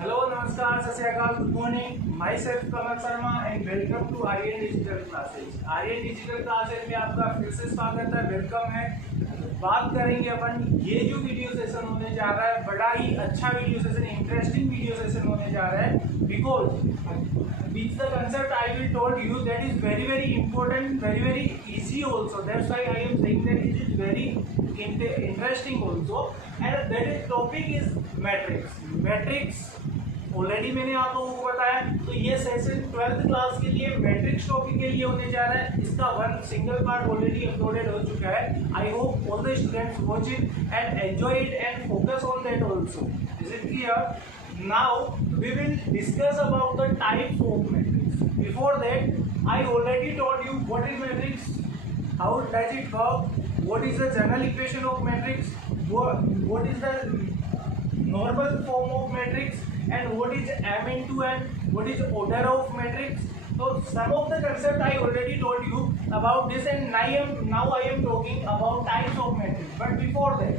Hello नमस्कार सत श्री अकाल good morning myself Kamal Sharma and welcome to Aryan digital classes. Aryan digital classes में आपका फिर से स्वागत है, वेलकम है। बात करेंगे अपन, ये जो वीडियो सेशन होने जा रहा है बड़ा ही अच्छा video session, interesting video session होने जा रहा है because which the concept I will told you that is very important, very easy also. That's why I am saying that it is very interesting also. And that is topic is matrix. Matrix already मैंने आप लोगों को बताया, तो ये session 12th class के लिए matrix topic के लिए होने जा रहा है। इसका one single part already uploaded हो चुका है। I hope all the students watch it and enjoy it and focus on that also. Is it clear? Now we will discuss about the types of matrix. Before that, I already told you what is matrix, how does it work, what is the general equation of matrix, what is the normal form of matrix, and what is M into N, what is order of matrix. So some of the concept I already told you about this, and now I am talking about types of matrix. But before that,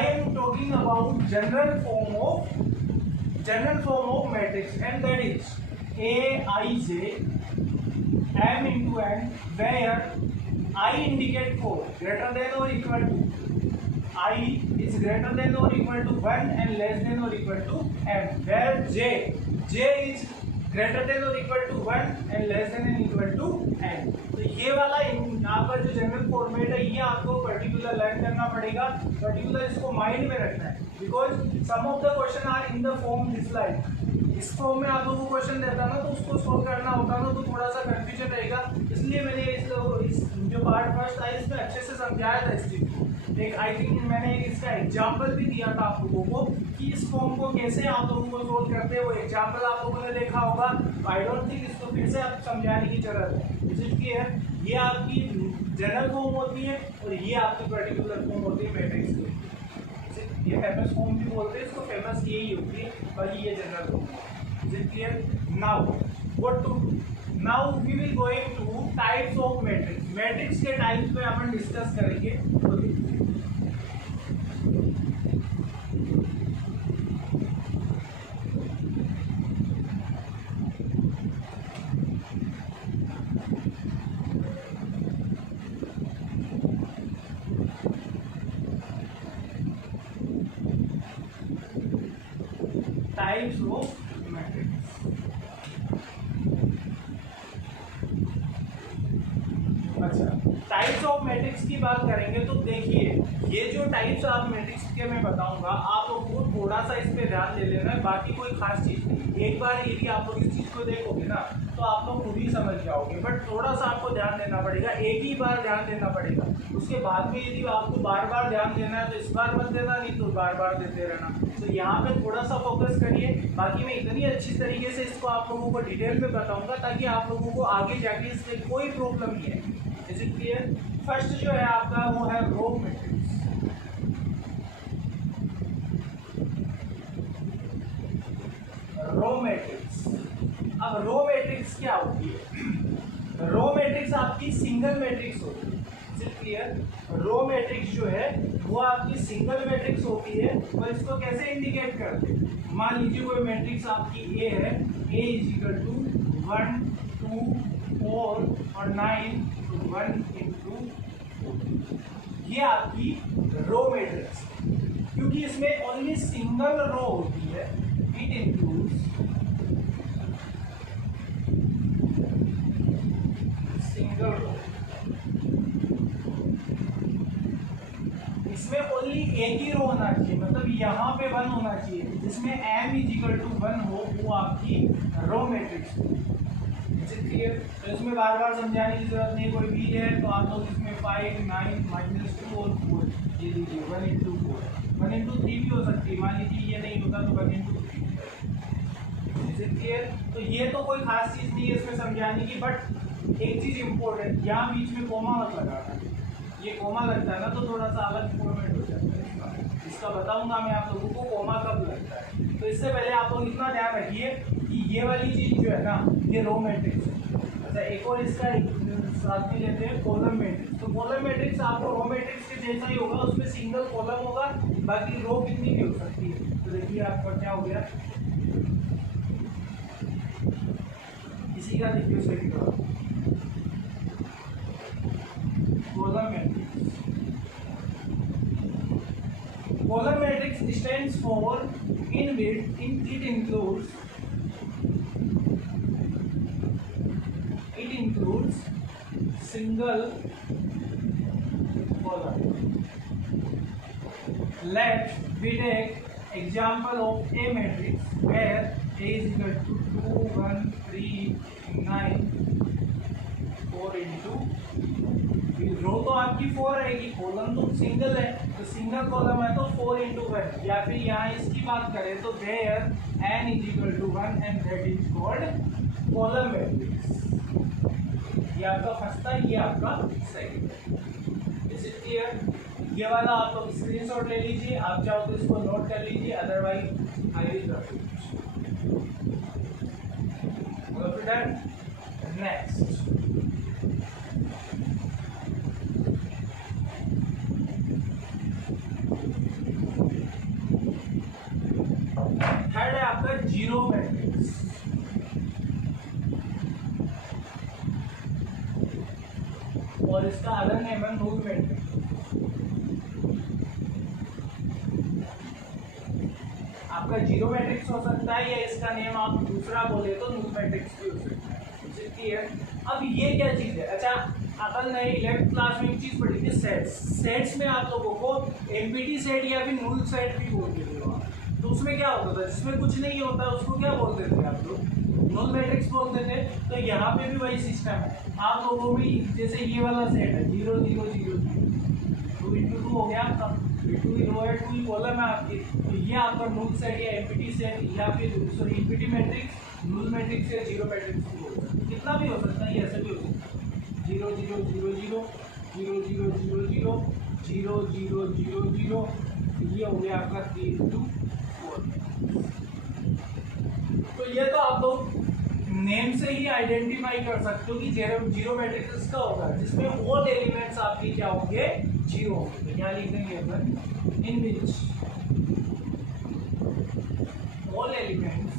I am talking about general form of matrix, and that is Aij M into N, where I indicate for greater than or equal to I is greater than or equal to 1 and less than or equal to M, where J is greater than or equal to 1 and less than and equal to N। तो ये वाला यहाँ पर जो general format है ये आपको particular learn करना पड़ेगा, पर्टिकुलर इसको माइंड में रखना है because some of the question are in the form this like. इस फॉर्म में आप लोगों को क्वेश्चन देता ना तो उसको सॉल्व करना होता ना तो थोड़ा सा कंफ्यूजन रहेगा, इसलिए मैंने इस जो पार्ट फर्स्ट आया इसमें अच्छे से समझाया था इस चीज को। एक आई थिंक मैंने इसका एग्जाम्पल भी दिया था आप लोगों को कि इस फॉर्म को कैसे आप लोगों को सोल्व करते हैं, वो एग्जाम्पल आप लोगों ने देखा होगा। आई डोंट थिंक इसको फिर से आप समझाने की जरूरत है। Is it clear? ये आपकी जनरल फॉर्म होती है और ये आपकी पर्टिकुलर फॉर्म होती है मैट्रिक्स की। ये फेमस फॉर्म भी बोलते हैं इसको, फेमस यही होती है, बाकी ये general form. Is it clear? Now what to do? Now we will going to types of matrix. Matrix के टाइप्स में अपन डिस्कस करेंगे। Types of matrix. अच्छा, टाइप्स ऑफ मैट्रिक्स की बात करेंगे तो देखिए ये जो टाइप्स ऑफ मैट्रिक्स के मैं बताऊंगा आप लोगों को थोड़ा सा इस पे ध्यान दे लेना है, बाकी कोई खास चीज नहीं। एक बार यदि आप लोग इस चीज को देखोगे ना तो आप लोग खुद ही समझ जाओगे, बट थोड़ा सा आपको ध्यान देना पड़ेगा, एक ही बार ध्यान देना पड़ेगा। उसके बाद में यदि आपको बार बार ध्यान देना है तो इस बार मत देना, नहीं तो बार बार देते रहना। तो यहाँ पे थोड़ा सा फोकस करिए, बाकी मैं इतनी अच्छी तरीके से इसको आप लोगों को डिटेल में बताऊंगा ताकि आप लोगों को आगे जाके इससे कोई प्रॉब्लम नहीं है। Is it clear? फर्स्ट जो है आपका वो है रो मैट्रिक्स। Row matrix. अब रो मैट्रिक्स क्या होती है? रो मैट्रिक्स आपकी सिंगल मैट्रिक्स होती है। Is it clear? Row matrix जो है वो आपकी सिंगल मैट्रिक्स होती है और इसको कैसे इंडिकेट करते हैं? मान लीजिए कोई मैट्रिक्स आपकी ए है, ए इज इक्वल टू 1 2 4 और 9 तो 1 इंटू 4। ये आपकी रो मैट्रिक्स, क्योंकि इसमें ओनली सिंगल रो होती है। इट इंक्लूड्स सिंगल रो, इसमें ओनली एक ही रो होना चाहिए, मतलब यहाँ पे 1 होना चाहिए, जिसमें m इज इक्वल टू 1 हो, वो आपकी रो मैट्रिक्स। तो इसमें बार बार समझाने की जरूरत नहीं। कोई भी है तो आप लोग इसमें 5 9 -2 और 4 ये लीजिए, 1 इंटू 4 1 इंटू 3 भी हो सकती है। मान लीजिए ये नहीं होता तो 1 इंटू 3। तो ये तो कोई खास चीज नहीं है इसमें समझाने की, बट एक चीज इंपॉर्टेंट, यहाँ बीच में कोमा मत लगाना। ये कोमा लगता है ना तो थोड़ा सा अलग फॉर्मेट हो जाता है इसका बताऊंगा मैं आप लोगों को कोमा कब लगता है। तो इससे पहले आप लोग इतना ध्यान रखिए कि ये वाली चीज जो है ना ये रो मैट्रिक्स है। अच्छा, एक और इसका साथ में लेते हैं कॉलम मैट्रिक्स। तो कॉलम मैट्रिक्स आपको रो मैट्रिक्स के जैसा ही होगा, उसमें सिंगल कॉलम होगा, बाकी रो कितनी भी हो सकती है। तो देखिए आपका क्या हो गया, इसी का देखिए सेट करो column matrix. Column matrix stands for in which it includes single column. Let we take example of a matrix where A is equal to 2, 1, 3, 9, 4 into रो तो आपकी 4 रहेगी, कॉलम तो सिंगल है, तो सिंगल कॉलम है तो 4 into 1, या फिर यहाँ इसकी बात करें तो there n is equal to 1 and that is called column matrix। ये आपका फर्स्ट था, ये आपका सेकंड। Is it clear? ये वाला आप लोग स्क्रीनशॉट ले लीजिए, आप चाहो तो इसको नोट कर लीजिए, अदरवाइज आई विल रख नेक्स्ट। थर्ड है आपका जीरो मैट्रिक्स। और इसका अलग नेम है नूल मैट्रिक्स। आपका जीरो मैट्रिक्स हो सकता है, या इसका नेम आप दूसरा बोले तो नूल मैट्रिक्स भी हो सकता है। ठीक है, अब ये क्या चीज है? अच्छा, अपन ने 11th क्लास में एक चीज पढ़ी थी, सेट्स। सेट्स में आप लोगों को एमपीटी सेट या फिर नूल सेट भी बोलते थे वहाँ। तो उसमें क्या होता था, जिसमें कुछ नहीं होता उसको क्या बोलते थे आप लोग? नूल मैट्रिक्स बोलते थे। तो यहाँ पे भी वही सिस्टम है, आप लोगों में जैसे ये वाला सेट है 0 0 0 2 into 2 हो गया आपका, 2 रो है 2 कॉलम है आपकी, तो ये आपका नूल सेट या एमपीटी सेट या फिर सॉरी एमपीटी मैट्रिक्स, नूल मैट्रिक्स या जीरो मैट्रिक्स भी हो सकता है। कितना भी हो सकता है, ये ऐसे भी हो सकता है 0 0 0 0 0 0 0 0 0 0 0 0, ये हो गया आपका 3 into 4। तो ये तो आप लोग नेम से ही आइडेंटिफाई कर सकते हो कि जीरो मैट्रिक्स इसका होगा जिसमें ऑल एलिमेंट्स आपके क्या होंगे, जीरो होंगे। तो यहाँ लिख देंगे अपन in which all elements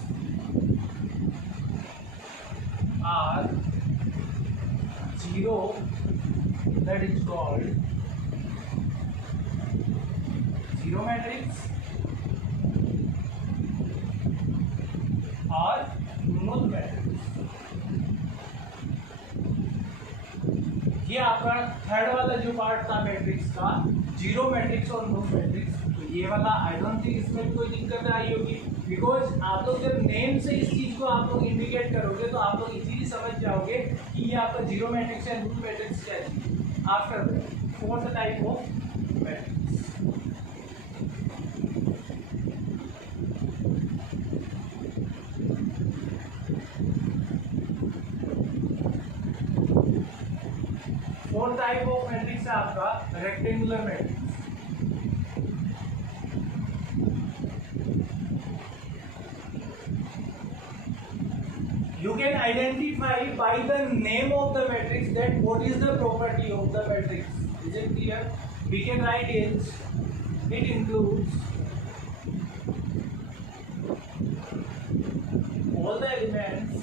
are zero, that is called zero matrix और नूल मैट्रिक्स। ये आपका थर्ड वाला जो पार्ट था मैट्रिक्स का, जीरो मैट्रिक्स और नूल मैट्रिक्स। तो ये वाला आई डोंट थिंक इसमें भी कोई दिक्कत आई होगी, बिकॉज आप लोग जब नेम से इस चीज को आप लोग इंडिकेट करोगे तो आप लोग इजीली समझ जाओगे कि ये आपका जीरो मैट्रिक्स या नूल मैट्रिक्स क्या है। After that fourth type of matrix. Fourth type of matrix है आपका rectangular matrix. You can identify by the name of the matrix that what is the property of the matrix. Is it clear? We can write it includes all the elements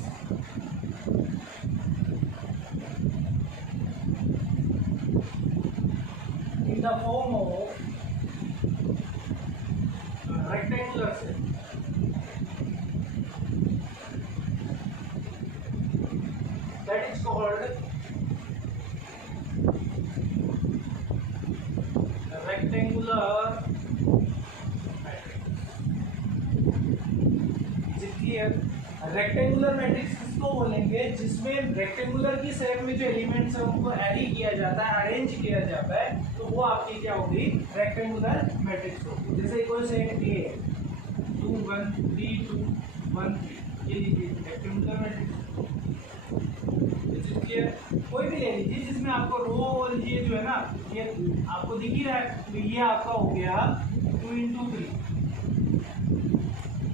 in the form of rectangular set. That is called rectangular matrix. Is it clear? Rectangular matrix किसको बोलेंगे? जिसमें rectangular की set में जो elements है उनको एरी किया जाता है, अरेंज किया जाता है, तो वो आपकी क्या होगी? रेक्टेंगुलर मैट्रिक्स होगी। जैसे कोई सेट ए है 2 1 3 2 1 3, ये लीजिए रेक्टेंगुलर मैट्रिक्स। कोई भी ले लीजिए जिसमें आपको रो और ये जो है ना, ये आपको दिख ही रहा है, तो ये आपका हो गया 2 into 3।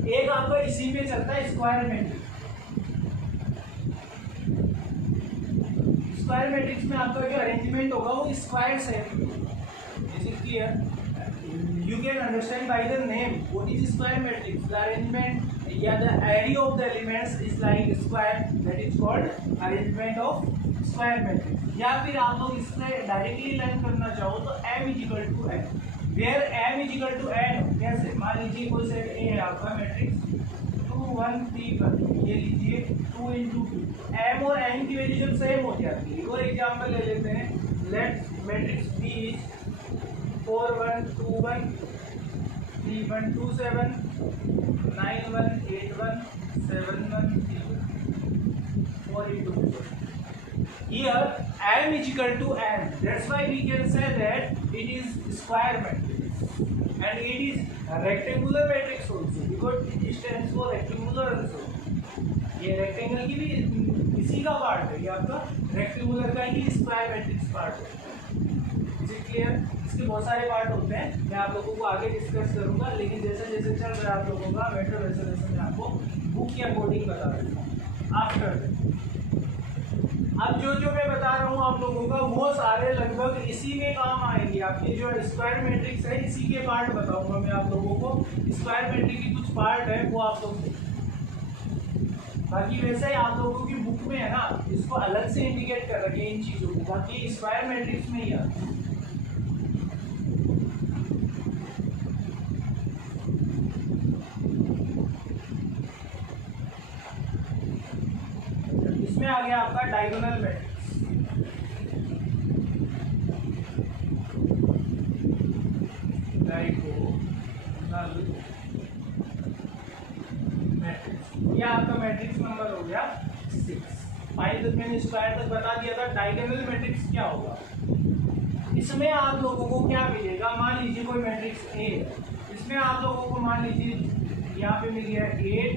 एक आपका इसी में चलता है स्क्वायर मैट्रिक्स। स्क्वायर मैट्रिक्स में आपका जो अरेंजमेंट होगा वो स्क्वायर से है। Clear? you can understand by the name what is square matrix. The arrangement the area of the elements is like square, that is called arrangement of square matrix. या फिर आप लोग इसमें डायरेक्टली लर्न करना चाहो तो m equal to n, where m equal to n कैसे, मान लीजिए कोई सेट A है आपका मैट्रिक्स 2 1 3 1, ये लीजिए 2 into 2, m और n की वैल्यू जब सेम हो जाती है, और एग्जांपल ले लेते हैं, late matrix B is 4 1 2 1 3 1 2 7 9 1 8 1 7 1 3 4 into 4. Here m is equal to n, that's why we can say that it is square matrix and it is a rectangular matrix also because it stands for rectangular also. ये rectangle की भी इसी का part है, ये आपका rectangular का ही square matrix part है. क्लियर? इसके बहुत सारे पार्ट होते हैं, मैं आप लोगों को आगे डिस्कस करूंगा, लेकिन जैसे जैसे चल रहा है आप लोगों का मेट्रो वैसे वैसे मैं आपको बुक के अकॉर्डिंग बता देता हूँ. आफ्टर अब जो मैं बता रहा हूँ आप लोगों का वो सारे लगभग इसी में काम आएंगे. आपके जो स्क्वायर मैट्रिक्स है इसी के पार्ट बताऊंगा मैं आप लोगों को. स्क्वायर मैट्रिक्स की कुछ पार्ट है वो आप लोग, बाकी वैसे ही आप लोगों की बुक में है ना, इसको अलग से इंडिकेट कर रखे इन चीजों को, बाकी स्क्वायर मैट्रिक्स में ही आता है. इसमें आ गया आपका डायगोनल मैट्रिक्स. ये आपका मैट्रिक्स नंबर हो गया 6. फाइव तक मैंने स्क्वायर तक बता दिया था. डायगोनल मैट्रिक्स क्या होगा, इसमें आप लोगों को क्या मिलेगा, मान लीजिए कोई मैट्रिक्स A, इसमें आप लोगों को मान लीजिए यहाँ पे मिल गया 8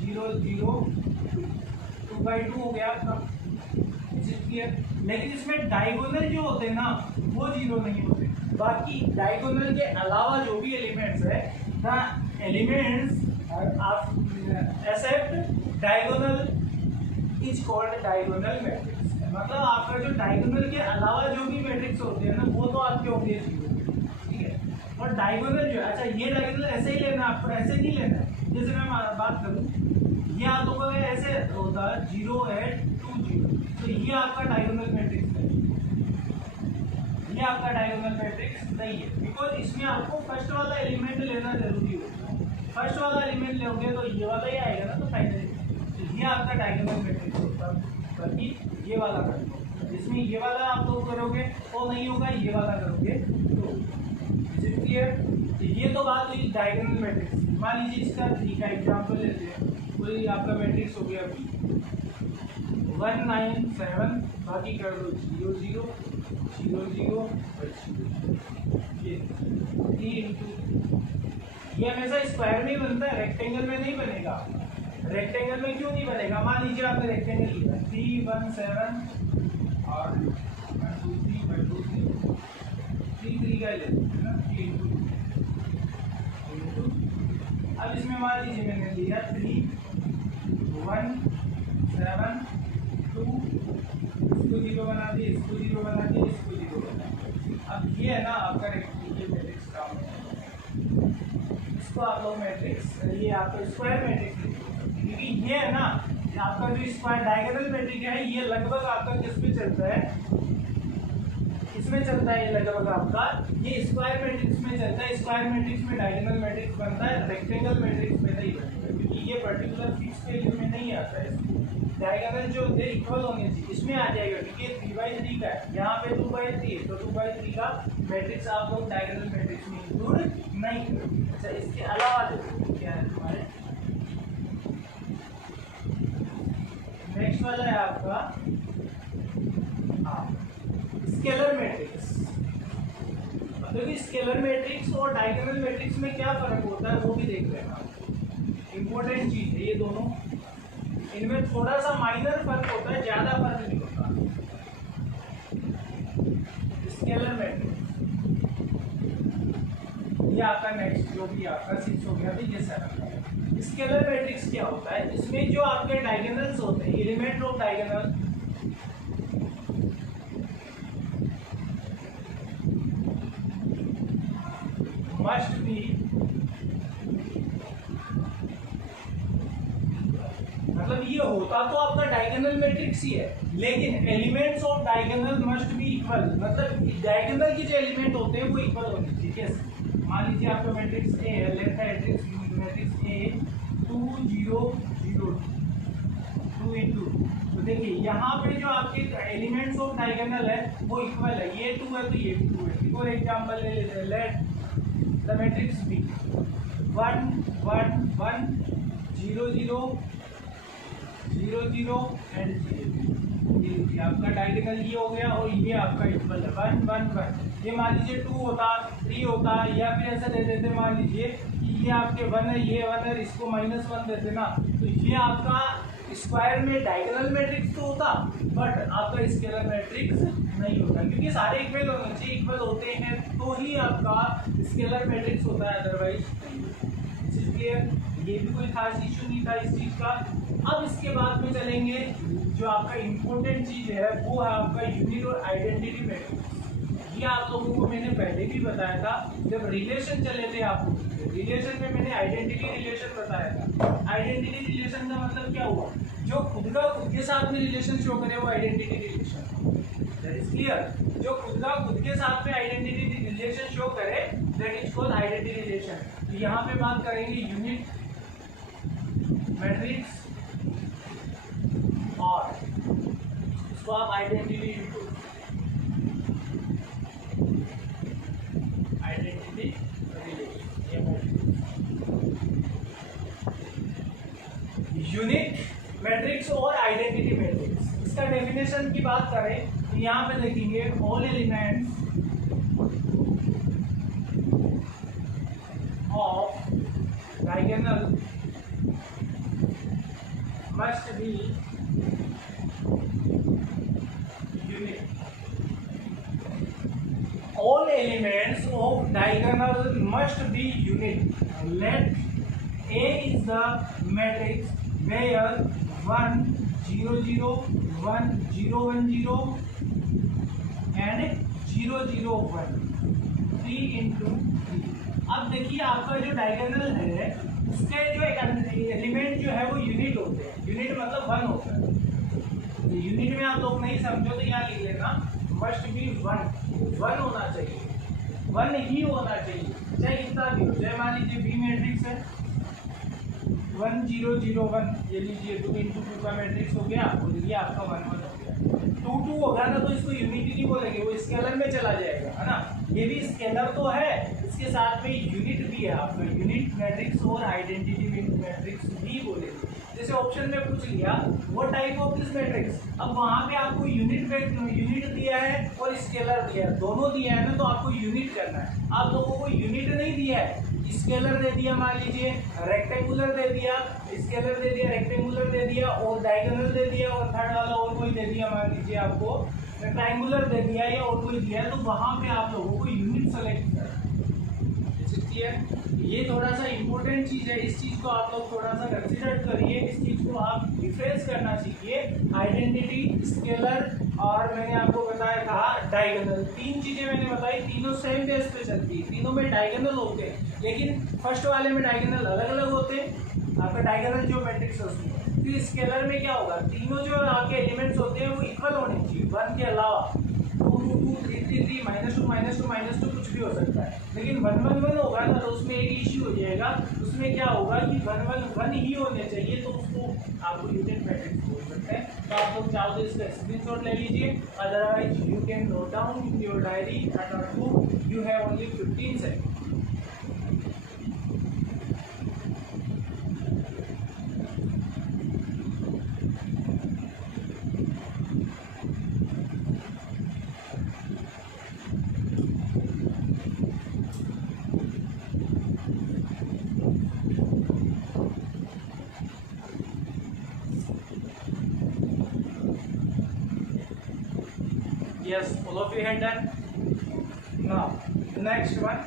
0 0 2/2 हो गया आपका. लेकिन इसमें डायगोनल जो होते हैं ना वो 0 नहीं होते. बाकी डायगोनल के अलावा जो भी एलिमेंट्स है, the elements except diagonal is called diagonal matrix. मतलब आपका जो डायगोनल के अलावा जो भी मैट्रिक्स होते हैं ना वो तो आपके होंगे 0, ठीक है. और डायगोनल जो है, अच्छा ये डायगोनल ऐसे ही लेना है आपको, ऐसे नहीं लेना है. जैसे मैं बात करूँ, ये आप लोगों का ऐसे होता है 0 8 2 0, तो ये आपका डायगोनल मैट्रिक्स है. ये आपका डायगोनल मैट्रिक्स नहीं है, बिकॉज इसमें आपको फर्स्ट वाला एलिमेंट लेना जरूरी होता है. फर्स्ट वाला एलिमेंट लोगे तो ये वाला ही आएगा ना, तो फाइनली तो ये आपका डायगोनल मैट्रिक्स होता है. बाकी ये वाला कर लो, जिसमें ये वाला आप लोग करोगे तो नहीं होगा, ये वाला करोगे तो. क्लियर? तो ये तो बात हुई डायगोनल मैट्रिक्स. मान लीजिए इसका 3 का एग्जाम्पल लेते हैं. कोई आपका मैट्रिक्स हो गया 1 9 7, बाकी कर दो 0 0 0 0 ये 3 into. ये हमेशा स्क्वायर में ही बनता है, रेक्टेंगल में नहीं बनेगा. रेक्टेंगल में क्यों नहीं बनेगा, मान लीजिए आपने रेक्टेंगल लिया 3 1 7 और 1 2 3 2 3 3 का ले ना 3 into. अब इसमें मान लीजिए मैंने लिया 3 1 7 2, इसको 0 बना दिए, इसको 0 बना दिए, इसको 0 बना दिए. अब ये है ना आपका रेक्टेंगल मैट्रिक्स काम है. इसको आप लोग मैट्रिक्स, ये आपका स्क्वायर मैट्रिक्स, क्योंकि ये है ना आपका जो स्क्वायर डायगोनल मैट्रिक्स है ये लगभग आपका किस पे चलता है, इसमें चलता है. ये लगभग आपका ये स्क्वायर मैट्रिक्स में चलता है. स्क्वायर मैट्रिक्स में डायगोनल मैट्रिक्स बनता है, रेक्टेंगल मैट्रिक्स में नहीं बनता, क्योंकि ये पर्टिकुलर फिक्स वैल्यू में नहीं आता है. डायगोनल जो होते हैं इक्वल होने चाहिए, इसमें आ जाएगा क्योंकि 3/3 का है, यहाँ पे 2/3 है, तो 2/3 का मैट्रिक्स आप लोग डायगोनल मैट्रिक्स में इंक्लूड नहीं करेंगे. अच्छा, इसके अलावा देखो क्या है तुम्हारे नेक्स्ट वाला है आपका स्केलर मैट्रिक्स. देखिए स्केलर मैट्रिक्स और डायगोनल मैट्रिक्स में क्या फर्क होता है वो भी देख लेना. इंपॉर्टेंट चीज है ये दोनों, इनमें थोड़ा सा माइनर फर्क होता है, ज्यादा फर्क नहीं होता. स्केलर मैट्रिक्स ये आपका नेक्स्ट जो भी आपका 6 हो गया भी, ये 7. स्केलर मैट्रिक्स क्या होता है, इसमें जो आपके डायगोनल्स होते हैं, element of diagonal, must be, मतलब ये होता तो आपका डायगोनल मैट्रिक्स ही है, लेकिन elements of diagonal must be equal, मतलब डायगोनल के जो एलिमेंट होते हैं वो इक्वल होने चाहिए। कैसे? मान लीजिए आपका मैट्रिक्स ए है, left hand matrix A 2 0 0 2 into, तो देखिए यहाँ पे जो आपके एलिमेंट्स ऑफ डायगोनल है वो इक्वल है, ये 2 है तो ये 2 है। और एग्जांपल ले लेते हैं, let the matrix be 1 1 1 0 0 0 0 and 0। ये आपका डायगोनल ये हो गया और ये आपका इक्वल है 1 1 1। ये मान लीजिए 2 होता 3 होता, या फिर ऐसा दे देते मान लीजिए कि ये आपके 1 है, ये 1 है, इसको -1 देते ना, तो ये आपका स्क्वायर में डायगोनल मैट्रिक्स तो होता, बट आपका स्केलर मैट्रिक्स नहीं होता, क्योंकि सारे इक्वल होने चाहिए। इक्वल होते हैं तो ही आपका स्केलर मैट्रिक्स होता है, अदरवाइज नहीं। इसलिए ये भी कोई खास इशू नहीं था इस चीज़ का। अब इसके बाद में चलेंगे, जो आपका इम्पोर्टेंट चीज़ है वो है आपका यूनिट और आइडेंटिटी मैट्रिक्स। ये आप लोगों को मैंने पहले भी बताया था, जब रिलेशन चले थे आपको, रिलेशन में मैंने आइडेंटिटी रिलेशन बताया था। आइडेंटिटी रिलेशन का मतलब क्या हुआ? जो खुद का खुद के साथ में रिलेशन शो करे वो identity relation, that is clear. जो खुद का खुद के साथ में आइडेंटिटी रिलेशन शो करे that is called identity relation. तो यहाँ पे बात करेंगे यूनिट मैट्रिक्स और इसको आप आइडेंटिटी यूनिट मैट्रिक्स और आइडेंटिटी मैट्रिक्स। इसका डेफिनेशन की बात करें तो यहाँ पे देखेंगे all elements of diagonal must be unit. All elements of diagonal must be unit. Let A is the matrix where 1 0 0 1 0 1 0 and 0 0 1 3 into 3। अब देखिए आपका जो डायगोनल है उसके जो एलिमेंट जो है वो यूनिट होते हैं। यूनिट मतलब 1 होता है। यूनिट में आप लोग नहीं समझो तो यहाँ लिख लेना मस्ट बी 1 होना चाहिए, 1 ही होना चाहिए, चाहे कितना भी हो। चाहे मान लीजिए बी मैट्रिक्स है 1 0 0 1, ये लीजिए 2 इंटू 2 का मैट्रिक्स हो गया और ये आपका 1 1 हो गया। 2 2 होगा ना तो इसको यूनिटी नहीं बोलेंगे, वो स्केलर में चला जाएगा, है ना। ये भी स्केलर तो है, इसके साथ में यूनिट भी है आपका। यूनिट मैट्रिक्स और आइडेंटिटी मैट्रिक्स भी बोलेंगे। जैसे ऑप्शन में पूछ लिया what type of this matrix, अब वहां पे आपको यूनिट दिया है और स्केलर दिया है, दोनों दिया है ना, तो आपको यूनिट करना है। आप लोगों को यूनिट नहीं दिया है, स्केलर दे दिया, मान लीजिए रेक्टेंगुलर दे दिया, स्केलर दे दिया, रेक्टेंगुलर दे दिया और डायगोनल दे दिया और थर्ड वाला और कोई दे दिया, मान लीजिए आपको ट्रायंगुलर दे दिया या और कोई दिया है, तो वहां पे आप लोगों को यूनिट सेलेक्ट करना है। ये थोड़ा सा इम्पोर्टेंट चीज है, इस चीज को आप लोग थोड़ा सा कंसिडर करिए, इस चीज को आप डिफरेंस करना सीखिए। आइडेंटिटी, स्केलर और मैंने आपको बताया था डायगोनल, 3 चीजें मैंने बताई, तीनों सेम बेस पे चलती है, तीनों में डायगोनल होते हैं, लेकिन फर्स्ट वाले में डायगोनल अलग अलग होते हैं। आपका डायगोनल जो मैट्रिक्स है उसमें, फिर स्केलर में क्या होगा, तीनों जो आपके एलिमेंट्स होते हैं वो इक्वल होने चाहिए, 1 के अलावा 2 2 2 3 3 3 -2 कुछ भी हो सकता है। लेकिन 1 1 1 होगा ना तो उसमें एक इश्यू हो जाएगा, उसमें क्या होगा कि 1 1 1 ही होने चाहिए, तो उसको आपको यूनिट मैट्रिक्स बोल सकते हैं। तो आप लोग चाहो तो इसका स्क्रीनशॉट ले लीजिए, otherwise you can note down in your diary at our book. You have only 15 second. Yes, all of you had done. Now, the next one.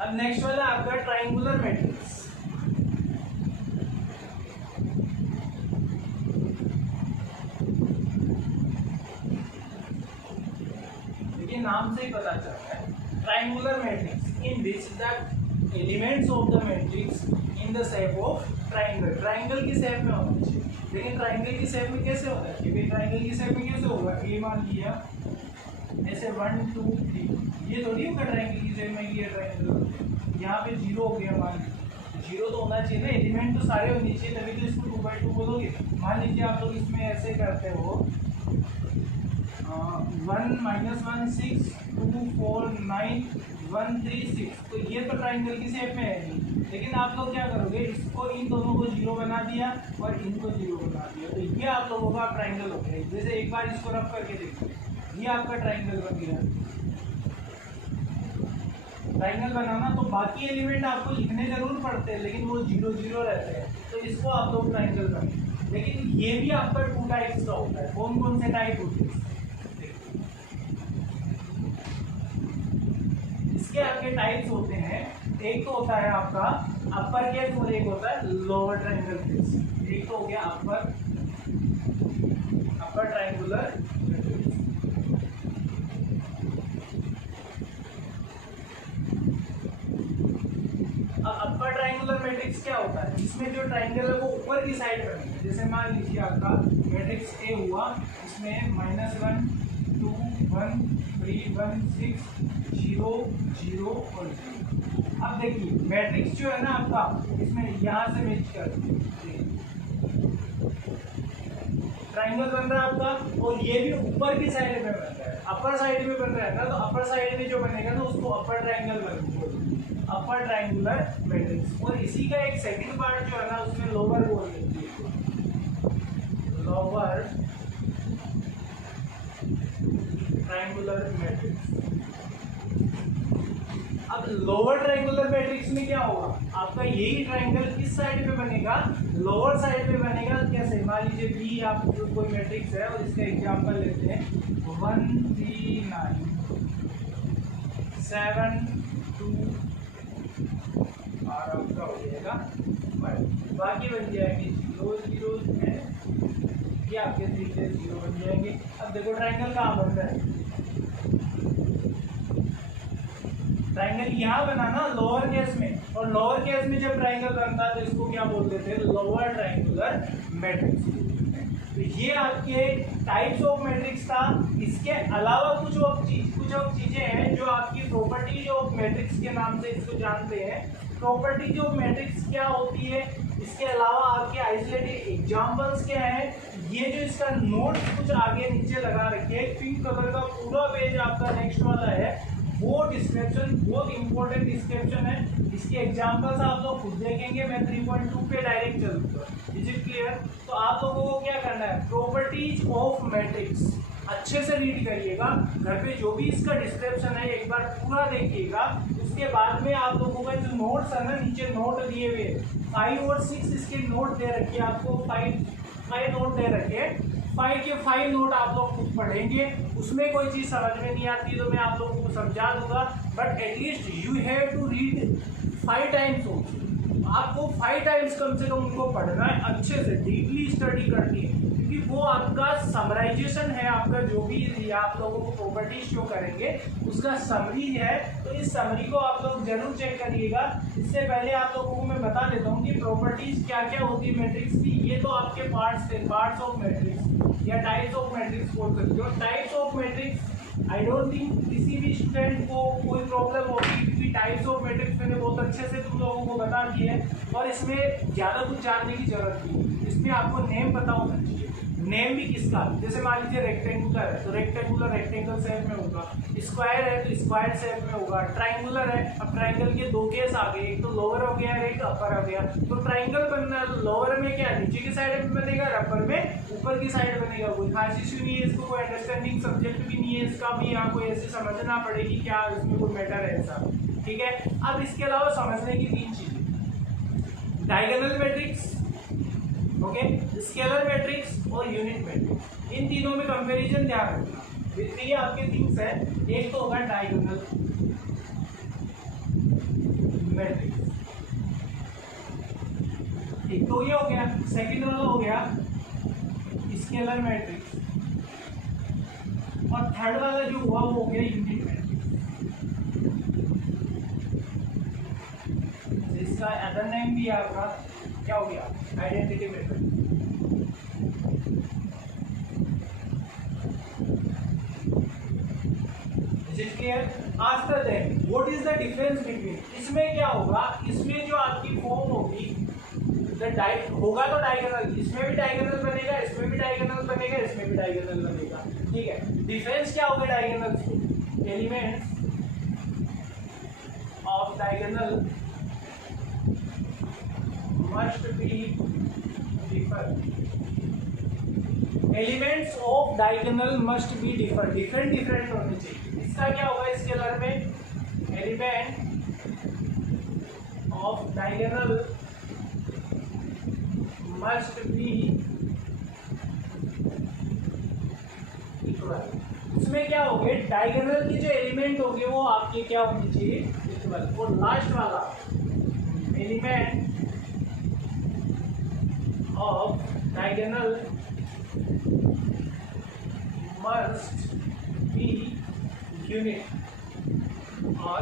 अब अब नेक्स्ट वाला आपका ट्राइंगुलर मैट्रिक्स। देखिए नाम से ही पता चल रहा है, triangular matrix in which the elements of the matrix in the shape of triangle. Triangle की शेप में होना चाहिए। लेकिन ट्राइंगल की शेप में कैसे होता है? क्योंकि ट्राइंगल की शेप में कैसे होगा? ए मान लिया ऐसे 1 2 3, ये थोड़ी होगा ट्राइंगल की शेप में। ये ट्राइंगल यहाँ पे 0 हो गया, मान लीजिए 0 तो होना चाहिए ना, एलिमेंट तो सारे होने चाहिए, तभी तो इसको 2/2 बोलोगे। मान लीजिए आप लोग इसमें ऐसे करते हो 1 -1 6 2 4 9 1 3 6, तो ये तो ट्राइंगल की शेप में है नहीं। लेकिन आप लोग क्या करोगे, इसको इन दोनों को 0 बना दिया और इनको 0 बना दिया, तो ये आप लोगों का ट्राइंगल हो गया। जैसे एक बार इसको रफ करके देखो, ये आपका ट्राइंगल बन गया। ट्राइंगल बनाना तो बाकी एलिमेंट आपको लिखने जरूर पड़ते हैं, लेकिन वो 0 0 रहते हैं, तो इसको आप लोग ट्राइंगल बने। लेकिन ये भी आपका 2 टाइप्स का होता है। कौन कौन से टाइप होते हैं? इसके आपके टाइप्स होते हैं, एक तो होता है आपका अपर केस और एक होता है लोअर ट्राइंगल केस। एक तो हो गया अपर ट्राइंगुलर। अब अपर ट्राइंगुलर मैट्रिक्स क्या होता है? इसमें जो ट्राइंगल है वो ऊपर की साइड बनेगा। जैसे मान लीजिए आपका मैट्रिक्स ए हुआ, इसमें -1 2 1 3 1 6 0 0 और 0। अब देखिए मैट्रिक्स जो है ना आपका, इसमें यहाँ से मैच कर ट्राइंगल बन रहा है आपका, और ये भी ऊपर की साइड में बन रहा है, अपर साइड में बन रहा है ना, तो अपर साइड में जो बनेगा ना उसको अपर ट्राइंगल बनेगा, अपर ट्राइंगुलर मैट्रिक्स। और इसी का एक सेकंड पार्ट जो है ना उसमें लोअर बोल देती है, लोअर ट्राइंगुलर मैट्रिक्स। अब लोअर ट्राइंगुलर मैट्रिक्स में क्या होगा? आपका यही ट्राइंगल किस साइड पे बनेगा? लोअर साइड पे बनेगा। कैसे? मान लीजिए बी आप कोई मैट्रिक्स है और इसका एग्जांपल लेते हैं 1 3 9 7 2 और आपका हो जाएगा 5, बाकी बन जाएंगे 0 0 है, ये आपके 3 से 0 बन जाएंगे। अब देखो ट्राइंगल कहाँ बन रहा है? ट्राइंगल यहाँ बना ना लोअर केस में, और लोअर केस में जब ट्राइंगल बनता है तो इसको क्या बोलते थे? Lower triangular matrix. तो ये आपके टाइप्स ऑफ मैट्रिक्स था। इसके अलावा कुछ और चीजें हैं जो आपकी प्रॉपर्टीज ऑफ मैट्रिक्स के नाम से इसको जानते हैं। प्रॉपर्टीज ऑफ मैट्रिक्स क्या होती है? इसके अलावा आपके आइसोलेटेड एग्जांपल्स क्या हैं? ये जो इसका नोट कुछ आगे नीचे लगा रखे, पिंक कलर का पूरा पेज आपका नेक्स्ट वाला है, वो डिस्क्रिप्शन बहुत इंपॉर्टेंट डिस्क्रिप्शन है। इसके एग्जांपल्स आप लोग खुद देखेंगे, मैं 3.2 पे डायरेक्ट चलूंगा। Is it clear? तो आप लोगों को क्या करना है? प्रॉपर्टीज ऑफ मैट्रिक्स अच्छे से रीड करिएगा, घर पे जो भी इसका डिस्क्रिप्शन है एक बार पूरा देखिएगा। उसके बाद में आप लोगों का जो नोट्स है ना, नीचे नोट दिए हुए 5 और 6 इसके नोट दे रखे, आपको 5 नोट दे रखे, 5 के 5 नोट आप लोग खुद पढ़ेंगे। उसमें कोई चीज़ समझ में नहीं आती तो मैं आप लोगों को समझा दूंगा, but at least you have to read 5 times also. आपको 5 टाइम्स कम से कम उनको पढ़ना है, अच्छे से डीपली स्टडी करनी है, क्योंकि वो आपका समराइजेशन है। आपका जो भी आप लोगों को प्रॉपर्टी शो करेंगे उसका समरी है, तो इस समरी को आप लोग जरूर चेक करिएगा। इससे पहले आप लोगों को मैं बता देता हूँ कि प्रॉपर्टीज क्या क्या होती है मैट्रिक्स की। ये तो आपके पार्ट्स ऑफ मैट्रिक्स या टाइप्स ऑफ मैट्रिक्स बोल सकते हो। Types of matrix I don't think किसी भी स्टूडेंट को कोई प्रॉब्लम होगी, क्योंकि टाइप्स ऑफ मैट्रिक्स मैंने बहुत अच्छे से तुम लोगों को बता दिए है, और इसमें ज़्यादा कुछ जानने की जरूरत नहीं। इसमें आपको नेम पता होना चाहिए। नेम भी किसका? जैसे मान लीजिए रेक्टेंगुलर है तो रेक्टेंगुलर रेक्टेंगल शेप में होगा, स्क्वायर है तो स्क्वायर शेप में होगा, ट्राइंगुलर है। अब ट्राइंगल के 2 केस आ गए, एक तो लोअर हो गया एक अपर हो गया। तो ट्राइंगल बनना लोअर में क्या नीचे की साइड में बनेगा, अपर में ऊपर की साइड बनेगा। कोई खास इश्यू नहीं है, इसको कोई अंडरस्टैंडिंग सब्जेक्ट भी नहीं है इसका भी, यहाँ कोई ऐसे समझना पड़ेगी क्या इसमें कोई मैटर है ऐसा, ठीक है। अब इसके अलावा समझने की 3 चीजें, diagonal matrix, okay, scalar matrix और यूनिट मैट्रिक्स। इन तीनों में कंपैरिजन ध्यान रखना। ये आपके थिंग्स है। एक तो होगा डायगोनल, मैट्रिक्स। ठीक, तो ये हो गया, सेकंड वाला हो गया स्केलर मैट्रिक्स, और थर्ड वाला जो हुआ वो हो गया यूनिट मैट्रिक्स। इसका अदर नेम भी है आपका क्या हो गया, identity matrix. After that what is the difference between, इसमें क्या होगा, इसमें जो आपकी फॉर्म होगी होगा तो डायगोनल, इसमें भी डायगोनल बनेगा, इसमें भी डायगोनल बनेगा, इसमें भी डायगोनल बनेगा। ठीक है, डिफरेंस क्या होगा डायगोनल से, elements of diagonal must be different, elements of diagonal must be different different होने चाहिए। इसका क्या होगा स्केलर में, element of diagonal must be equal. इसमें क्या होंगे, डायगोनल की जो एलिमेंट होंगे वो आपके क्या होनी चाहिए, इक्वल। और लास्ट वाला element of diagonal must be unit, और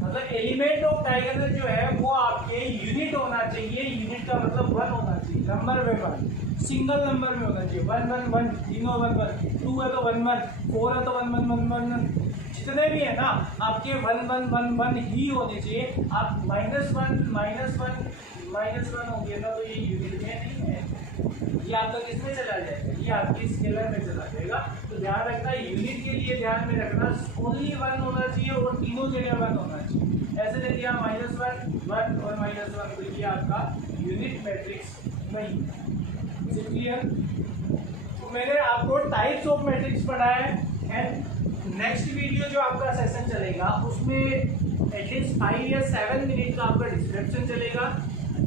मतलब एलिमेंट ऑफ डायगोनल जो है वो आपके यूनिट होना चाहिए। यूनिट का मतलब वन होना चाहिए, नंबर में वन, सिंगल नंबर में होना चाहिए, 1 1 1, तीनों 1 1, 2 है तो 1 1, 4 है तो 1 1 1 1, जितने भी है ना आपके 1 1 1 1 ही होने चाहिए। आप -1 -1 हो गया ना तो ये यूनिट में नहीं है, ये आपका किसमें चला जाएगा, ये आपकी स्केलर में चला जाएगा। तो ध्यान रखना, यूनिट के लिए ध्यान में रखना ओनली 1 होना चाहिए और तीनों जगह 1 होना चाहिए। ऐसे देखिए -1 1 और -1, तो ये आपका यूनिट मैट्रिक्स नहीं है। क्लियर? तो मैंने आपको टाइप्स ऑफ मैट्रिक्स पढ़ाया है, एंड नेक्स्ट वीडियो जो आपका सेशन चलेगा उसमें एटलीस्ट 5 या 7 मिनट का आपका डिस्क्रिप्शन चलेगा।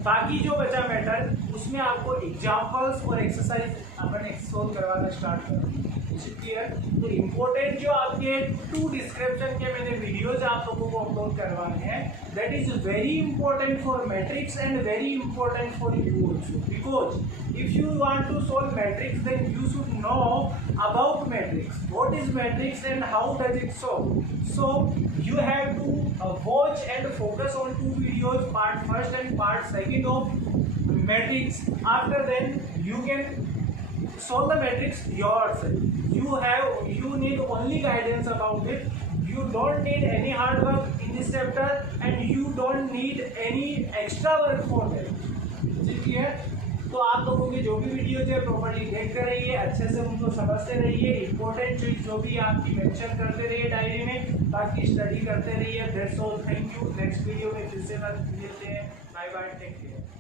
बाकी जो बचा मैटर उसमें आपको एग्जाम्पल्स और एक्सरसाइज अपन सोल्व करवाना स्टार्ट करेंगे। क्लियर? तो इम्पोर्टेंट जो आपके 2 डिस्क्रिप्शन के मैंने वीडियोज आप लोगों को अपलोड करवाने हैं, that is very important for matrix and very important for you also, because if you want to solve matrix then you should know about matrix, what is matrix and how does it solve. So you have to watch and focus on 2 videos, part first and part second of matrix. After then you can solve the matrix yourself. You need only guidance about it. You don't need any hard work in this chapter and you don't need any extra work for that. ठीक है? तो आप लोगों के जो भी videos है properly देखते रहिए, अच्छे से उनको समझते रहिए, इंपॉर्टेंट चीज जो भी आपकी मेंशन करते रहिए डायरी में, बाकी स्टडी करते रहिए। That's all, thank you. Next video में फिर से मिलते हैं। Bye bye, take care.